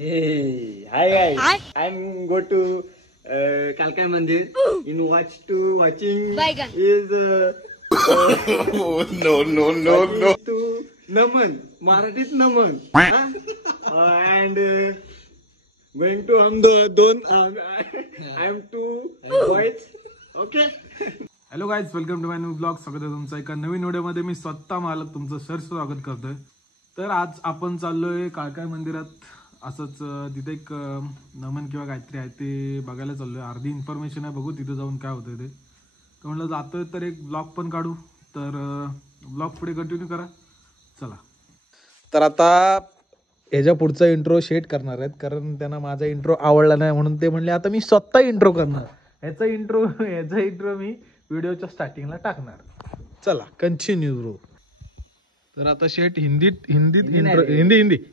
Hey, hi guys. I'm go to Kalkai Mandir. In watching is no. To Naman, Marathit Naman. And going to I'm two boys. Okay. Hello guys, welcome to my new blog. स्वागत आहे तुमचं एका नवीन व्हिडिओमध्ये. मी स्वतः मालक तुमचं स्वागत करतोय. तर आज आपण चाललोय काळकाई मंदिरात. असंच तिथे एक नमन किंवा काहीतरी आहे ते बघायला चाललोय. अर्धी इन्फॉर्मेशन आहे, बघू तिथे जाऊन काय होतंय ते. तर म्हणलं जातोय तर एक ब्लॉग पण काढू. तर ब्लॉग पुढे कंटिन्यू करा. चला. तर आता ह्याच्या पुढचा इंट्रो शेट करणार आहेत, कारण त्यांना माझा इंट्रो आवडला नाही म्हणून ते म्हणले आता मी स्वतः इंट्रो करणार. ह्याचा इंट्रो मी व्हिडिओच्या स्टार्टिंगला टाकणार. चला कंटिन्यू ब्रो. तर आता शेट हिंदी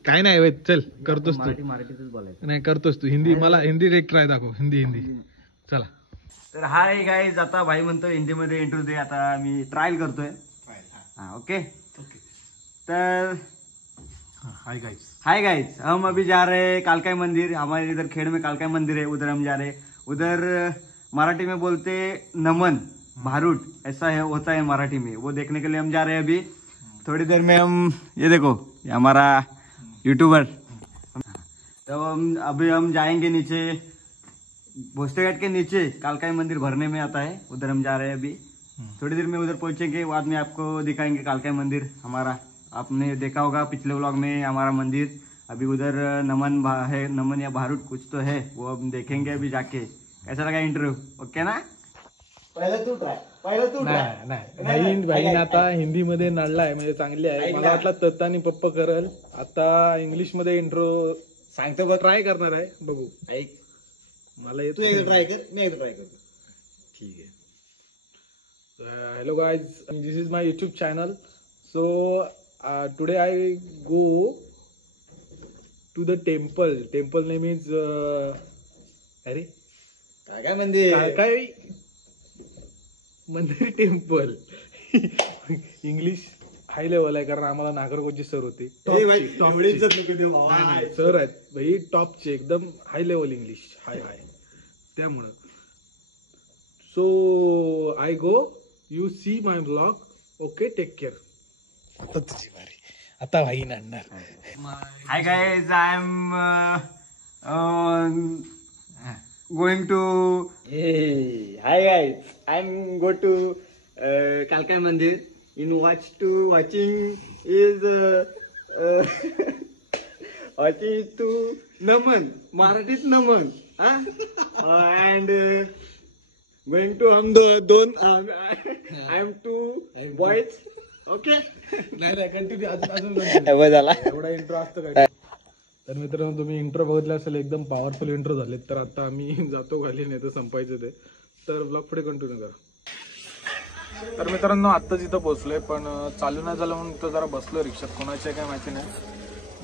काय नाही चल करतोस तू. मराठीतच बोलायचं नाही करतोस तू हिंदी. मला हिंदी एक ट्राय दाखव. हिंदी चला. तर हाय गाइस, आता भाई म्हणतो हिंदी मध्ये इंट्रो दे. आता मी ट्रायल करतोय. ओके. तर हाय गाइस, हम अभी जा रहे हैं कालकाई मंदिर. हमारे इधर खेड़ में कालकाई मंदिर है, उधर हम जा रहे हैं. उधर मराठी में बोलते नमन भारूट, ऐसा है होता है मराठी में. वो देखने के लिए हम जा रहे हैं. अभी थोड़ी देर में हम ये देखो, ये हमारा यूट्यूबर. तो अभी हम जाएंगे नीचे, भोसले घाट के नीचे कालकाई मंदिर भरने में आता है, उधर हम जा रहे हैं. अभी थोड़ी देर में उधर पहुंचेंगे, बाद में आपको दिखाएंगे कालकाई मंदिर हमारा. आपने देखा होगा पिछले व्लॉग में हमारा मंदिर. अभी उधर नमन है, नमन या भारूट कुछ तो है, वो हम देखेंगे अभी जाके. कैसा लगा इंटरव्यू? ओके ना? पहिला तू ट्राय. नाही भाई आता हिंदी मध्ये नडलाय म्हणजे चांगली आहे. मला वाटलं तत्ता आणि पप्पा करल. आता इंग्लिश मध्ये इंट्रो सांगतो बघ. ट्राय करणार आहे, बघू. ऐक, मला येतो. तू एकदा ट्राय कर, मी एकदा ट्राय करतो. ठीक आहे. Hello guys, this is my YouTube channel. So today I go to the temple name is अरे काय मंदिर, काय मंदिर टेम्पल. इंग्लिश हाय लेवल आहे, कारण आम्हाला नागरकोची सर होते. सर आहेत भाई टॉपचे, एकदम हाय लेवल इंग्लिश. हाय त्यामुळं. So I go, you see my blog. Okay, take care. आता तुझी बारी. आता भाई नाडणार. Hi guys, I am going to hi guys, I'm go to Kalkai Mandir. In watching is watching to Naman, Marathit Naman. And going to I'm two boys. Okay. नाही continue. अजून एवढा intro असतो काय? तर मित्रांनो, तुम्ही इंट्रो बघितला असेल, एकदम पॉवरफुल इंट्रो झाले. तर आता आम्ही जातो खाली, नाही तर संपायचं ते. तर ब्लॉग पुढे कंटिन्यू करा. तर मित्रांनो, आत्ताच इथं पोहोचलोय, पण चालू नाही झालं म्हणून तर जरा बसलो रिक्षात. कोणाची काय माहिती नाही,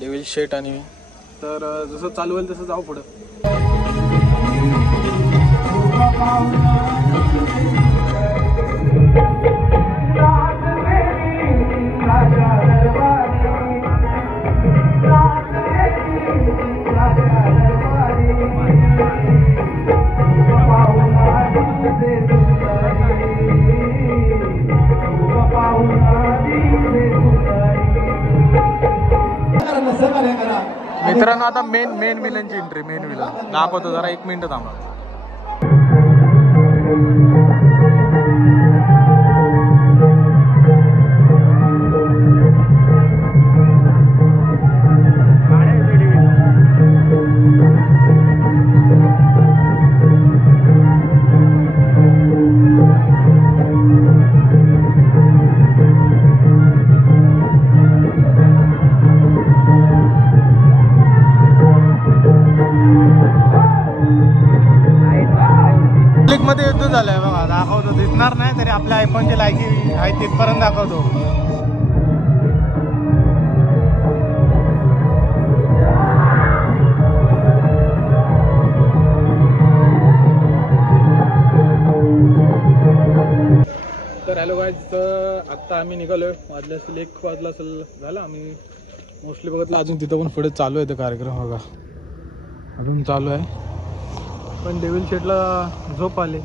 डेविल शेट आणि मी. तर जसं चालू होईल तसं जाऊ पुढं. मित्रांनो, आता मेन विलनची एंट्री. मेन विलन दाखवतो, जरा 1 मिनिट थांबा. मध्ये युद्ध झालंय बघा. दाखवतो, दिसणार नाही तरी आपल्या आयफोनची लायकी आहे तिथपर्यंत दाखवतो. तर हॅलो गाईज, आत्ता आम्ही निघालोय. वाजले असेल 1 वाजला असेल झालं. आम्ही मोस्टली बघितलं, अजून तिथं पण पुढे चालू आहे कार्यक्रम बघा. अजून चालू आहे, पण डेव्हिल शेटला झोप आले.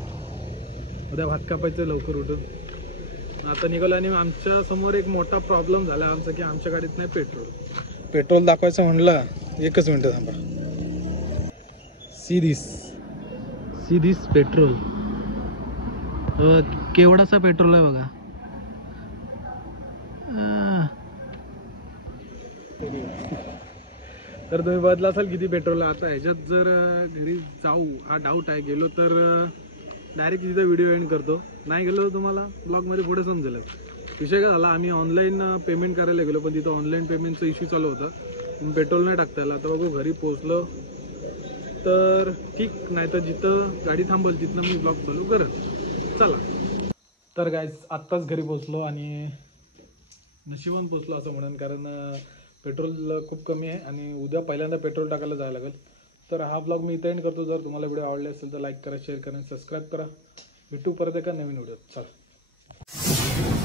उद्या भात कापायचं लवकर उठून आता निघालो. आणि आमच्या समोर एक मोठा प्रॉब्लेम झाला आमचा की आमच्या गाडीत नाही पेट्रोल दाखवायचं म्हणलं. एकच मिनटं थांबा. See this petrol. केवढासा पेट्रोल आहे बघा. तर तुम्ही बदला असाल किती पेट्रोल आहे. आता ह्याच्यात जर घरी जाऊ हा डाऊट आहे. गेलो तर डायरेक्ट तिथं व्हिडिओ एंड करतो, नाही गेलो तर तुम्हाला ब्लॉगमध्ये पुढे समजेल. विषय काय झाला, आम्ही ऑनलाईन पेमेंट करायला गेलो पण तिथं ऑनलाईन पेमेंटचा इश्यू चालू होता, पण पेट्रोल नाही टाकता आलं. आता बघू घरी पोहोचलो तर ठीक, नाही तर जिथं गाडी थांबल तिथनं मी ब्लॉग चालू करत. चला. तर गाईज आत्ताच घरी पोहोचलो आणि नशिबान पोहोचलो असं म्हणून, कारण पेट्रोल खूप कमी आहे आणि उद्या पहिल्यांदा पेट्रोल टाकायला जायला लागेल. तर हा ब्लॉग मी इथे एंड करतो. जर तुम्हाला व्हिडिओ आवडले असेल तर लाईक करा, शेअर करा, सबस्क्राईब करा. भेटू परत एका नवीन व्हिडिओ. चला.